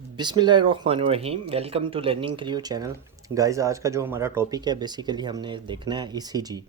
बिस्मिल्लाहिर्रहमानिर्रहीम। Welcome to learning क्रियो channel. Guys, आज का जो हमारा टॉपिक है बेसिकली हमने देखना है ईसीजी।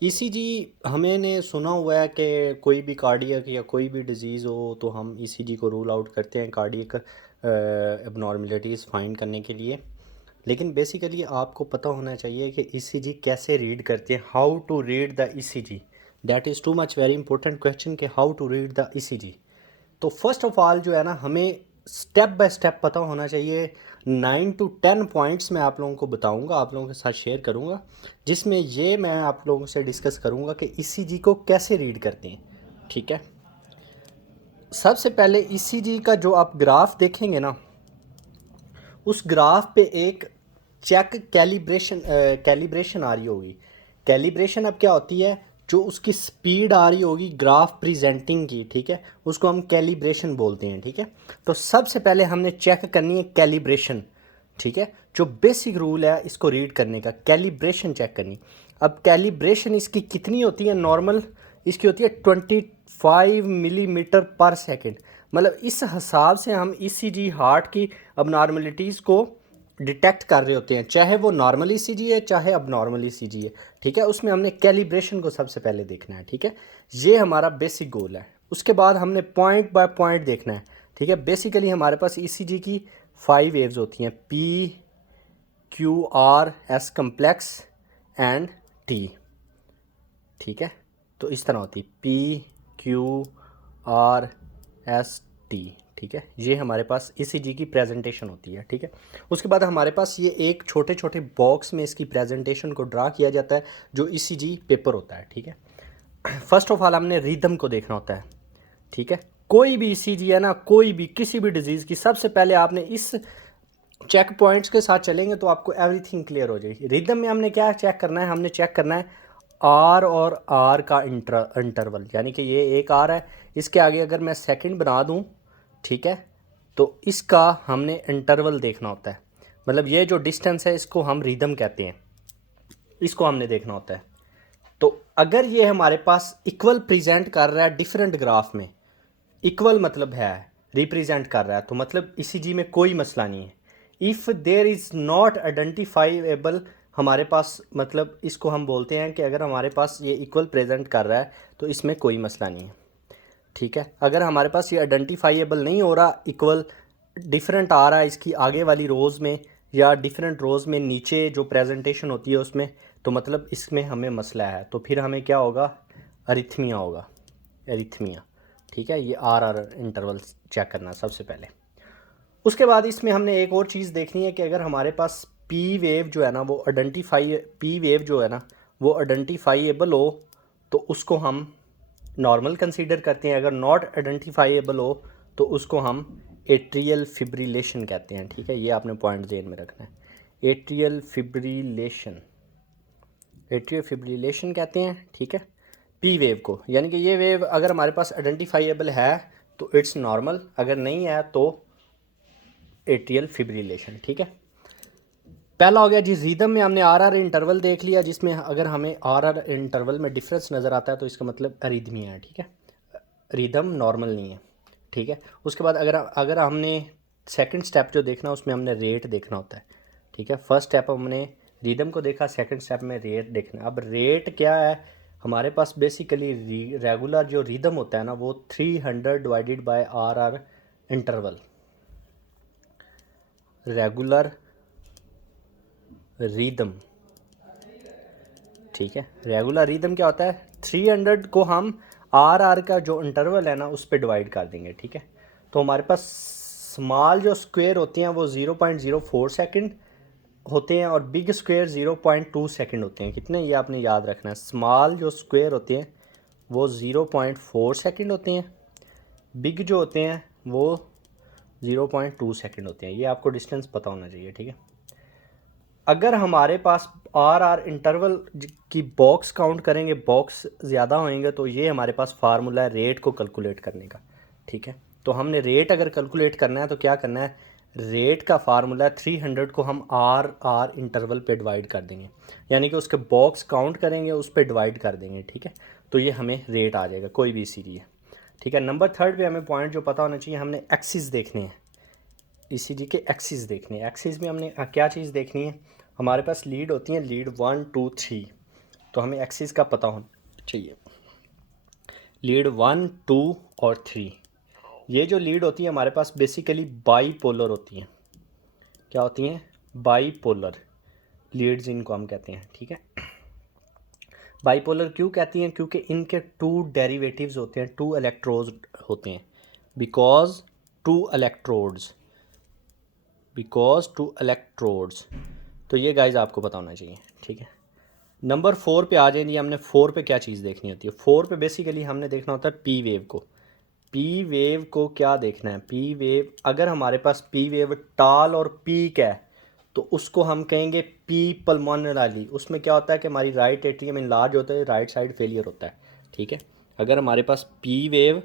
ईसीजी हमने सुना हुआ है कि कोई भी कार्डियक या कोई भी डिजीज़ हो तो हम ईसीजी को रूल आउट करते हैं कार्डियक एबनॉर्मलिटीज़ फाइंड करने के लिए। लेकिन बेसिकली आपको पता होना चाहिए कि ईसीजी कैसे रीड करते हैं, how to read the ECG. That is too much very important question कि how to read the ECG. तो फर्स्ट ऑफ ऑल जो है ना, हमें स्टेप बाय स्टेप पता होना चाहिए। 9 to 10 पॉइंट्स मैं आप लोगों को बताऊंगा, आप लोगों के साथ शेयर करूंगा, जिसमें ये मैं आप लोगों से डिस्कस करूंगा कि ईसीजी को कैसे रीड करते हैं। ठीक है, सबसे पहले ईसीजी का जो आप ग्राफ देखेंगे ना, उस ग्राफ पे एक चेक कैलिब्रेशन आ रही होगी। कैलिब्रेशन अब क्या होती है, जो उसकी स्पीड आ रही होगी ग्राफ प्रेजेंटिंग की, ठीक है, उसको हम कैलिब्रेशन बोलते हैं। ठीक है, तो सबसे पहले हमने चेक करनी है कैलिब्रेशन। ठीक है, जो बेसिक रूल है इसको रीड करने का, कैलिब्रेशन चेक करनी। अब कैलिब्रेशन इसकी कितनी होती है, नॉर्मल इसकी होती है 25 मिलीमीटर पर सेकेंड। मतलब इस हिसाब से हम ईसीजी हार्ट की अबनॉर्मलिटीज़ को डिटेक्ट कर रहे होते हैं, चाहे वो नॉर्मल ईसीजी है चाहे अबनॉर्मल ईसीजी है। ठीक है, उसमें हमने कैलिब्रेशन को सबसे पहले देखना है। ठीक है, ये हमारा बेसिक गोल है। उसके बाद हमने पॉइंट बाय पॉइंट देखना है। ठीक है, बेसिकली हमारे पास ईसीजी की 5 वेव्स होती हैं, P Q R S complex and T. ठीक है, तो इस तरह होती है P Q R S T. ठीक है, ये हमारे पास ईसीजी की प्रेजेंटेशन होती है। ठीक है, उसके बाद हमारे पास ये एक छोटे छोटे बॉक्स में इसकी प्रेजेंटेशन को ड्रा किया जाता है, जो ईसीजी पेपर होता है। ठीक है, फर्स्ट ऑफ ऑल हमने रिदम को देखना होता है। ठीक है, कोई भी ईसीजी है ना, कोई भी किसी भी डिजीज़ की, सबसे पहले आपने इस चेक पॉइंट्स के साथ चलेंगे तो आपको एवरीथिंग क्लियर हो जाएगी। रिदम में हमने क्या चेक करना है, हमने चेक करना है आर और आर का इंटरवल, यानी कि ये एक आर है, इसके आगे अगर मैं सेकंड बना दूं, ठीक है, तो इसका हमने इंटरवल देखना होता है। मतलब ये जो डिस्टेंस है इसको हम रिदम कहते हैं, इसको हमने देखना होता है। तो अगर ये हमारे पास इक्वल प्रेजेंट कर रहा है डिफरेंट ग्राफ में, इक्वल मतलब है रिप्रेजेंट कर रहा है, तो मतलब ईसीजी में कोई मसला नहीं है। इफ़ देयर इज़ नॉट आइडेंटिफाइएबल, हमारे पास मतलब इसको हम बोलते हैं कि अगर हमारे पास ये इक्वल प्रेजेंट कर रहा है तो इसमें कोई मसला नहीं है। ठीक है, अगर हमारे पास ये आइडेंटिफाइएबल नहीं हो रहा, इक्वल डिफरेंट आ रहा है इसकी आगे वाली रोज़ में या डिफरेंट रोज़ में नीचे जो प्रेजेंटेशन होती है उसमें, तो मतलब इसमें हमें मसला है, तो फिर हमें क्या होगा, अरिथमिया होगा, एरिथमिया। ठीक है, ये आर आर इंटरवल चेक करना सबसे पहले। उसके बाद इसमें हमने एक और चीज़ देखनी है कि अगर हमारे पास पी वेव जो है ना वो पी वेव जो है ना वो आइडेंटिफाइएबल हो तो उसको हम नॉर्मल कंसीडर करते हैं। अगर नॉट आइडेंटिफाइएबल हो तो उसको हम एट्रियल फिब्रिलेशन कहते हैं। ठीक है, ये आपने पॉइंट ध्यान में रखना है, एट्रियल फिब्रिलेशन, एट्रियल फिब्रिलेशन कहते हैं। ठीक है, पी वेव को, यानी कि ये वेव अगर हमारे पास आइडेंटिफाइएबल है तो इट्स नॉर्मल, अगर नहीं है तो एट्रियल फिब्रिलेशन। ठीक है, पहला हो गया जी रिदम में हमने आर आर इंटरवल देख लिया, जिसमें अगर हमें आर आर इंटरवल में डिफरेंस नज़र आता है तो इसका मतलब अरिदमिया है। ठीक है, रिदम नॉर्मल नहीं है। ठीक है, उसके बाद अगर अगर हमने सेकंड स्टेप जो देखना उसमें हमने रेट देखना होता है। ठीक है, फर्स्ट स्टेप हमने रिदम को देखा, सेकंड स्टेप में रेट देखना। अब रेट क्या है, हमारे पास बेसिकली रेगुलर जो रिदम होता है ना वो 300 divided by R R interval, regular rhythm. ठीक है, रेगुलर रिदम क्या होता है, 300 को हम आर आर का जो इंटरवल है ना उस पर डिवाइड कर देंगे। ठीक है, तो हमारे पास स्मॉल जो स्क्वायर होते हैं वो 0.04 सेकंड होते हैं और बिग स्क्वायर 0.2 सेकंड होते हैं। कितने, ये आपने याद रखना है। स्मॉल जो स्क्वायर होते हैं वो 0.4 सेकंड होते हैं, बिग जो होते हैं वो 0.2 सेकंड होते हैं। ये आपको डिस्टेंस पता होना चाहिए। ठीक है, अगर हमारे पास आर आर इंटरवल की बॉक्स काउंट करेंगे, बॉक्स ज़्यादा होंगे, तो ये हमारे पास फार्मूला है रेट को कैलकुलेट करने का। ठीक है, तो हमने रेट अगर कैलकुलेट करना है तो क्या करना है, रेट का फार्मूला 300 को हम आर आर इंटरवल पे डिवाइड कर देंगे, यानी कि उसके बॉक्स काउंट करेंगे उस पर डिवाइड कर देंगे। ठीक है, तो ये हमें रेट आ जाएगा, कोई भी सीरीज है। ठीक है, नंबर थर्ड पे हमें पॉइंट जो पता होना चाहिए, हमने एक्सिस देखने हैं। ईसीजी के एक्सिस देखने हैं। एक्सिस में हमने क्या चीज़ देखनी है, हमारे पास लीड होती है, लीड 1 2 3, तो हमें एक्सिस का पता होना चाहिए। लीड 1 2 और 3, ये जो लीड होती है हमारे पास बेसिकली बाईपोलर होती हैं। क्या होती हैं? बाईपोलर लीड्स इनको हम कहते हैं, ठीक है। बाईपोलर क्यों कहती हैं? क्योंकि इनके टू डेरिवेटिव्स होते हैं, टू इलेक्ट्रोड्स होते हैं। बिकॉज टू इलेक्ट्रोड्स, तो ये गाइज आपको पता होना चाहिए, ठीक है। नंबर 4 पे आ जाएंगे। हमने 4 पे क्या चीज़ देखनी होती है? 4 पे बेसिकली हमने देखना होता है पी वेव को। पी वेव को क्या देखना है? पी वेव, अगर हमारे पास पी वेव टाल और पीक है तो उसको हम कहेंगे पी पल्मोनरी। उसमें क्या होता है कि हमारी राइट एट्रियम इनलार्ज होता है, राइट साइड फेलियर होता है, ठीक है। अगर हमारे पास पी वेव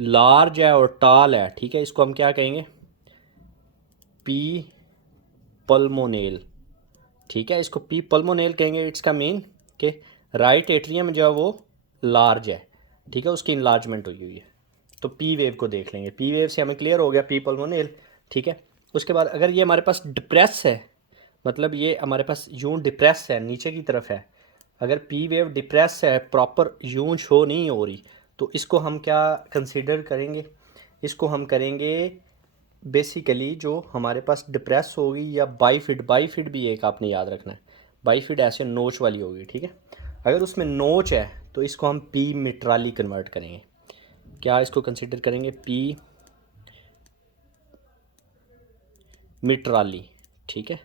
लार्ज है और टाल है, ठीक है, इसको हम क्या कहेंगे? पी पल्मोनेल, ठीक है, इसको पी पल्मोनेल कहेंगे। इट्स का मीन कि राइट एट्रियम जो है वो लार्ज है, ठीक है, उसकी इनलार्जमेंट हुई है। तो पी वेव को देख लेंगे। पी वेव से हमें क्लियर हो गया पी पल्मोनेल, ठीक है। उसके बाद अगर ये हमारे पास डिप्रेस है, मतलब ये हमारे पास यूं डिप्रेस है, नीचे की तरफ है, अगर पी वेव डिप्रेस है, प्रॉपर यूं शो नहीं हो रही, तो इसको हम क्या कंसीडर करेंगे? इसको हम करेंगे बेसिकली जो हमारे पास डिप्रेस होगी या बाईफिड भी एक आपने याद रखना है। बाईफिड ऐसे नोच वाली होगी, ठीक है। अगर उसमें नोच है तो इसको हम पी मिट्राली कन्वर्ट करेंगे। क्या इसको कंसिडर करेंगे? पी मिट्राली, ठीक है।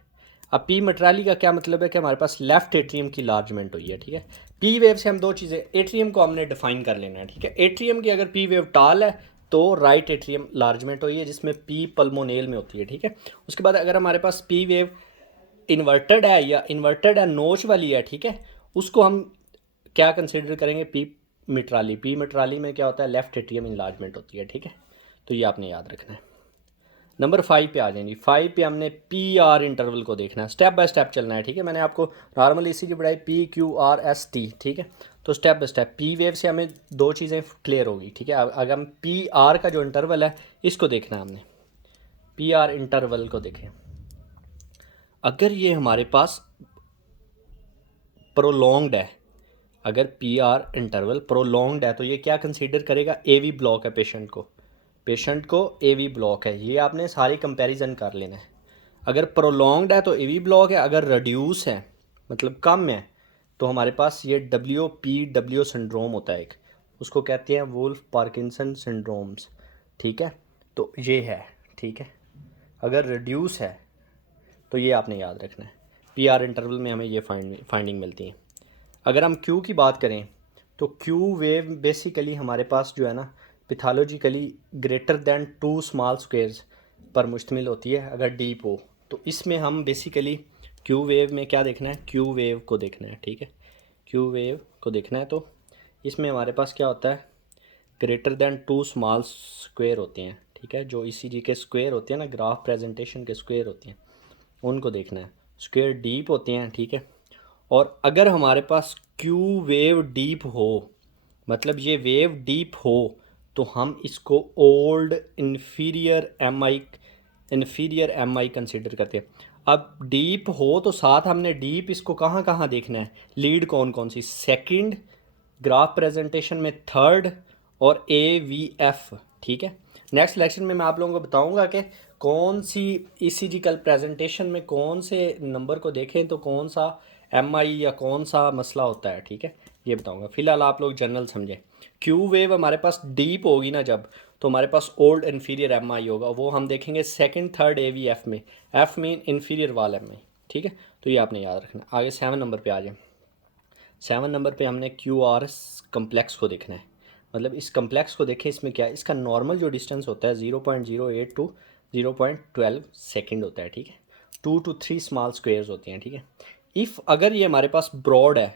अब पी मिट्राली का क्या मतलब है कि हमारे पास लेफ्ट एट्रियम की लार्जमेंट हुई है, ठीक है। पी वेव से हम दो चीज़ें, एट्रियम को हमने डिफाइन कर लेना है, ठीक है। एट्रियम की अगर पी वेव टाल है तो राइट एट्रियम लार्जमेंट हुई है, जिसमें पी पल्मोनेल में होती है, ठीक है। उसके बाद अगर हमारे पास पी वेव इन्वर्टेड है या इन्वर्टेड है नोच वाली है, ठीक है, उसको हम क्या कंसिडर करेंगे? पी मिट्राली। पी मिट्राली में क्या होता है? लेफ्ट एट्रियम इनलार्जमेंट होती है, ठीक है। तो ये आपने याद रखना है। नंबर 5 पे आ जाएंगे। 5 पे हमने पी आर इंटरवल को देखना है, स्टेप बाय स्टेप चलना है, ठीक है। मैंने आपको नॉर्मल इसी की पढ़ाई P Q R S T, ठीक है। तो step by step P wave से हमें दो चीज़ें क्लियर होगी, ठीक है। अगर हम पी आर का जो इंटरवल है इसको देखना है हमने, पी आर इंटरवल को देखें। अगर ये हमारे पास प्रोलॉन्ग्ड है, अगर पी आर इंटरवल प्रोलॉन्ग्ड है तो ये क्या कंसीडर करेगा? ए वी ब्लॉक है पेशेंट को, पेशेंट को ए वी ब्लॉक है। ये आपने सारी कंपैरिजन कर लेना है। अगर प्रोलॉन्ग्ड है तो ए वी ब्लॉक है, अगर रिड्यूस है मतलब कम है तो हमारे पास ये WPW सिंड्रोम होता है एक, उसको कहते हैं वुल्फ पार्किंसन सिंड्रोम्स, ठीक है। तो ये है, ठीक है। अगर रिड्यूस है तो ये आपने याद रखना है। पी आर इंटरवल में हमें ये फाइंडिंग मिलती है। अगर हम क्यू की बात करें तो क्यू वेव बेसिकली हमारे पास जो है ना pathologically greater than 2 small squares पर मुश्तमिल होती है अगर डीप हो। तो इसमें हम बेसिकली क्यू वेव में क्या देखना है? क्यू वेव को देखना है, ठीक है। क्यू वेव को देखना है तो इसमें हमारे पास क्या होता है? ग्रेटर दैन 2 स्मॉल स्क्वेयर होते हैं, ठीक है। जो ईसीजी के स्क्वेयर होते हैं ना, ग्राफ प्रेजेंटेशन के स्क्वेयर होते हैं, उनको देखना है। स्क्वेयर डीप होते हैं, ठीक है। और अगर हमारे पास क्यू वेव डीप हो, मतलब ये वेव डीप हो, तो हम इसको old inferior M I consider करते हैं। अब डीप हो तो साथ हमने डीप इसको कहाँ कहाँ देखना है? लीड कौन कौन सी? सेकंड, ग्राफ प्रेजेंटेशन में थर्ड और AVF, ठीक है। नेक्स्ट लेक्चर में मैं आप लोगों को बताऊंगा कि कौन सी ईसीजिकल प्रेजेंटेशन में कौन से नंबर को देखें तो कौन सा MI या कौन सा मसला होता है, ठीक है, ये बताऊंगा। फिलहाल आप लोग जनरल समझें। क्यू वेव हमारे पास डीप होगी ना जब, तो हमारे पास ओल्ड इन्फीरियर MI होगा, वो हम देखेंगे सेकंड थर्ड AVF में। F मीन इन्फीरियर वाल MI, ठीक है। तो ये आपने याद रखना। आगे 7 नंबर पे आ जाए। 7 नंबर पे हमने QR कम्प्लेक्स को देखना है। मतलब इस कम्प्लेक्स को देखें, इसमें क्या है? इसका नॉर्मल जो डिस्टेंस होता है 0.08 टू 0.12 सेकेंड होता है, ठीक है। 2 to 3 स्मॉल स्क्वेयर्स होती हैं, ठीक है। इफ़ अगर ये हमारे पास ब्रॉड है,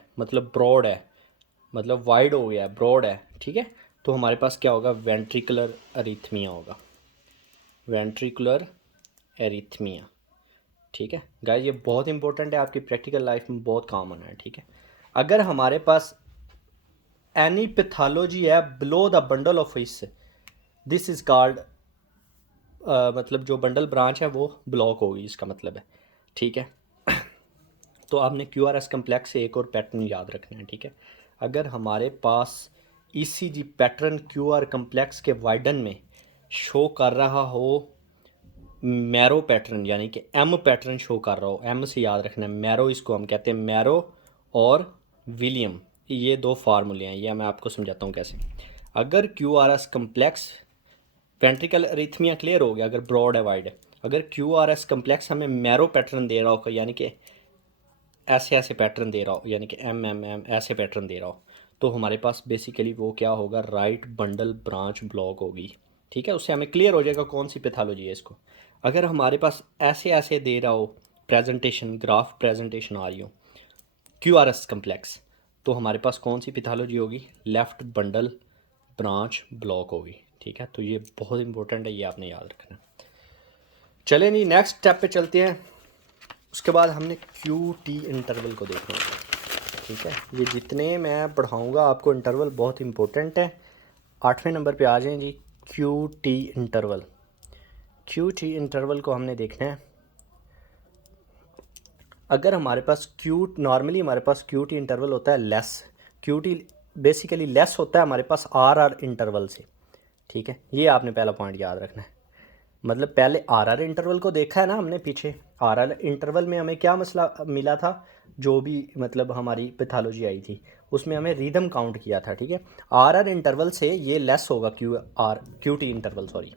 मतलब वाइड हो गया, ब्रॉड है, ठीक है, तो हमारे पास क्या होगा? वेंट्रिकुलर अरिथमिया होगा, वेंट्रिकुलर एरिथमिया, ठीक है। गाइस ये बहुत इंपॉर्टेंट है, आपकी प्रैक्टिकल लाइफ में बहुत काम आना है, ठीक है। अगर हमारे पास एनी पैथोलॉजी है below the bundle of his, this is called मतलब जो बंडल ब्रांच है वो ब्लॉक होगी, इसका मतलब है। ठीक है, तो आपने क्यू आर एस कम्प्लेक्स से एक और पैटर्न याद रखना है। ठीक है, अगर हमारे पास ई सी जी पैटर्न क्यू आर कम्प्लेक्स के वाइडन में शो कर रहा हो मैरो पैटर्न, यानी कि एम पैटर्न शो कर रहा हो, एम से याद रखना है मैरो, इसको हम कहते हैं मैरो और विलियम, ये दो फार्मूले हैं, ये मैं आपको समझाता हूँ कैसे। अगर Q R S complex ventricle arrhythmia clear हो गया, अगर ब्रॉड है वाइड है, अगर क्यू आर एस कम्प्लेक्स हमें मैरो पैटर्न दे रहा हो, यानी कि ऐसे ऐसे पैटर्न दे रहा हो, यानी कि एम एम एम ऐसे पैटर्न दे रहा हो, तो हमारे पास बेसिकली वो क्या होगा, राइट बंडल ब्रांच ब्लॉक होगी। ठीक है, उससे हमें क्लियर हो जाएगा कौन सी पैथोलॉजी है इसको। अगर हमारे पास ऐसे ऐसे दे रहा हो प्रेजेंटेशन, ग्राफ प्रेजेंटेशन आ रही हो क्यू आर एस कम्प्लेक्स, तो हमारे पास कौन सी पैथोलॉजी होगी, लेफ्ट बंडल ब्रांच ब्लॉक होगी। ठीक है, तो ये बहुत इंपॉर्टेंट है, ये आपने याद रखना। चलें जी, नेक्स्ट स्टेप पे चलते हैं। उसके बाद हमने क्यू टी इंटरवल को देखना है। ठीक है, ये जितने मैं पढ़ाऊँगा आपको इंटरवल बहुत इंपॉर्टेंट है। 8वें नंबर पे आ जाएं जी, Q T interval. Q T interval को हमने देखना है। अगर हमारे पास नॉर्मली हमारे पास क्यू टी इंटरवल होता है less, Q T basically less होता है हमारे पास आर इंटरवल से। ठीक है, ये आपने पहला पॉइंट याद रखना है। मतलब पहले आर इंटरवल को देखा है ना हमने पीछे, आर इंटरवल में हमें क्या मसला मिला था, जो भी मतलब हमारी पैथोलॉजी आई थी उसमें हमें रिदम काउंट किया था। ठीक है, आर इंटरवल से ये लेस होगा Q T interval, sorry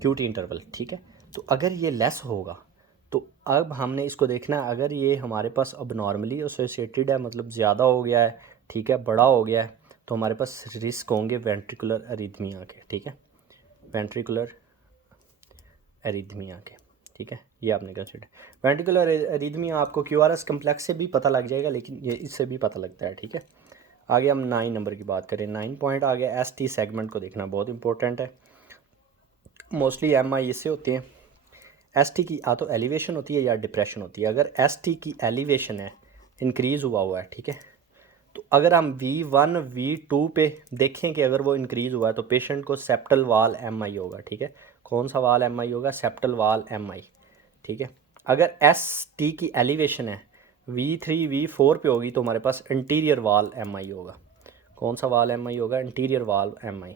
Q T interval. ठीक है, तो अगर ये लेस होगा तो अब हमने इसको देखना है, अगर ये हमारे पास अब नॉर्मली एसोसिएटेड है, मतलब ज़्यादा हो गया है, ठीक है, बड़ा हो गया है, तो हमारे पास रिस्क होंगे वेंट्रिकुलर अरिथमिया के। ठीक है, वेंट्रिकुलर एरिथमिया के। ठीक है, ये आपने कंसिडर, वेंट्रिकुलर एरिथमिया आपको क्यू आर एस कम्प्लेक्स से भी पता लग जाएगा, लेकिन ये इससे भी पता लगता है। ठीक है, आगे हम 9 नंबर की बात करें। 9 पॉइंट आ गया, एस टी सेगमेंट को देखना बहुत इंपॉर्टेंट है। मोस्टली एम आई इससे होते हैं। एस टी की या तो एलिवेशन होती है या डिप्रेशन होती है। अगर एस टी की एलिवेशन है, इंक्रीज़ हुआ है, ठीक है, तो अगर हम V1 V2 पे देखें कि अगर वो इंक्रीज़ हुआ है तो पेशेंट को सेप्टल वाल एम आई होगा। ठीक है, कौन सा वाल एम आई होगा, सेप्टल वाल एम आई। ठीक है, अगर एस टी की एलिवेशन है V3 V4 पे होगी तो हमारे पास इंटीरियर वाल एम आई होगा। कौन सा वाल एम आई होगा, इंटीरियर वाल एम आई।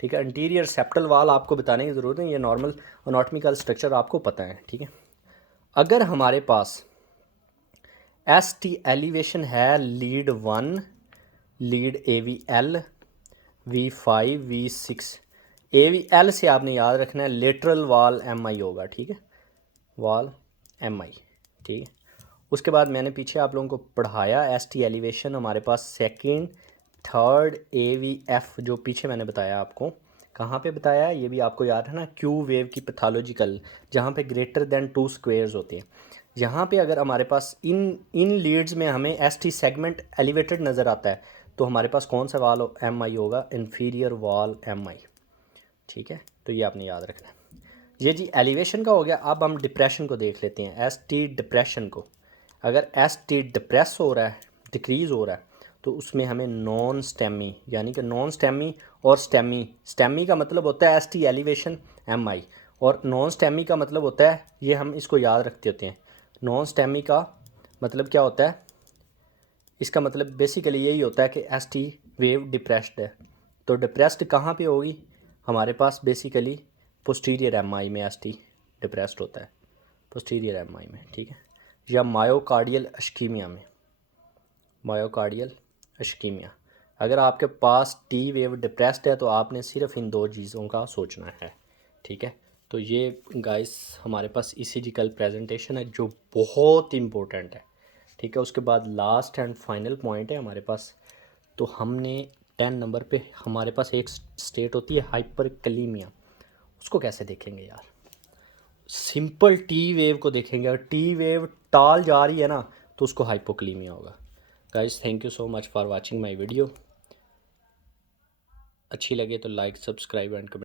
ठीक है, इंटीरियर सेप्टल वाल आपको बताने की ज़रूरत नहीं, ये नॉर्मल एनाटॉमिकल स्ट्रक्चर आपको पता है। ठीक है, अगर हमारे पास एस टी एलिवेशन है lead 1, lead AVL, V5 V6, AVL से आपने याद रखना है लेटरल वाल MI होगा। ठीक है, वाल MI। ठीक है, उसके बाद मैंने पीछे आप लोगों को पढ़ाया एस टी एलिवेशन हमारे पास सेकंड, थर्ड, AVF, जो पीछे मैंने बताया आपको, कहाँ पे बताया है ये भी आपको याद है ना, क्यू वेव की पैथोलॉजिकल, जहाँ पे ग्रेटर देन 2 स्क्वेयर्स होते हैं। यहाँ पे अगर हमारे पास इन लीड्स में हमें एस टी सेगमेंट एलिवेटेड नज़र आता है तो हमारे पास कौन सा वाल एम आई होगा, इन्फीरियर वाल एम आई। ठीक है, तो ये आपने याद रखना है। ये जी एलिवेशन का हो गया। अब हम डिप्रेशन को देख लेते हैं, एस टी डिप्रेशन को। अगर एस टी डिप्रेस हो रहा है, डिक्रीज़ हो रहा है, तो उसमें हमें नॉन स्टेमी, यानी कि नॉन स्टेमी और स्टेमी, स्टेमी का मतलब होता है एस टी एलिवेशन एम आई, और नॉन स्टेमी का मतलब होता है, ये हम इसको याद रखते होते हैं, नॉन स्टेमी का मतलब क्या होता है, इसका मतलब बेसिकली यही होता है कि एस टी वेव डिप्रेस्ड है। तो डिप्रेस्ड कहाँ पे होगी, हमारे पास बेसिकली पोस्टीरियर एम आई में एस टी डिप्रेस्ड होता है, पोस्टीरियर एम आई में। ठीक है, या मायोकार्डियल इश्कीमिया में, मायोकार्डियल इश्कीमिया। अगर आपके पास टी वेव डिप्रेस्ड है तो आपने सिर्फ इन दो चीज़ों का सोचना है। ठीक है, तो ये गाइस हमारे पास ईसीजी प्रेजेंटेशन है जो बहुत इंपॉर्टेंट है। ठीक है, उसके बाद लास्ट एंड फाइनल पॉइंट है हमारे पास। तो हमने 10 नंबर पे हमारे पास एक स्टेट होती है हाइपरकलीमिया, उसको कैसे देखेंगे यार, सिंपल टी वेव को देखेंगे। अगर टी वेव टाल जा रही है ना तो उसको हाइपोकलीमिया होगा। Guys thank you so much for watching my video. अच्छी लगे तो लाइक, सब्सक्राइब एंड कमेंट।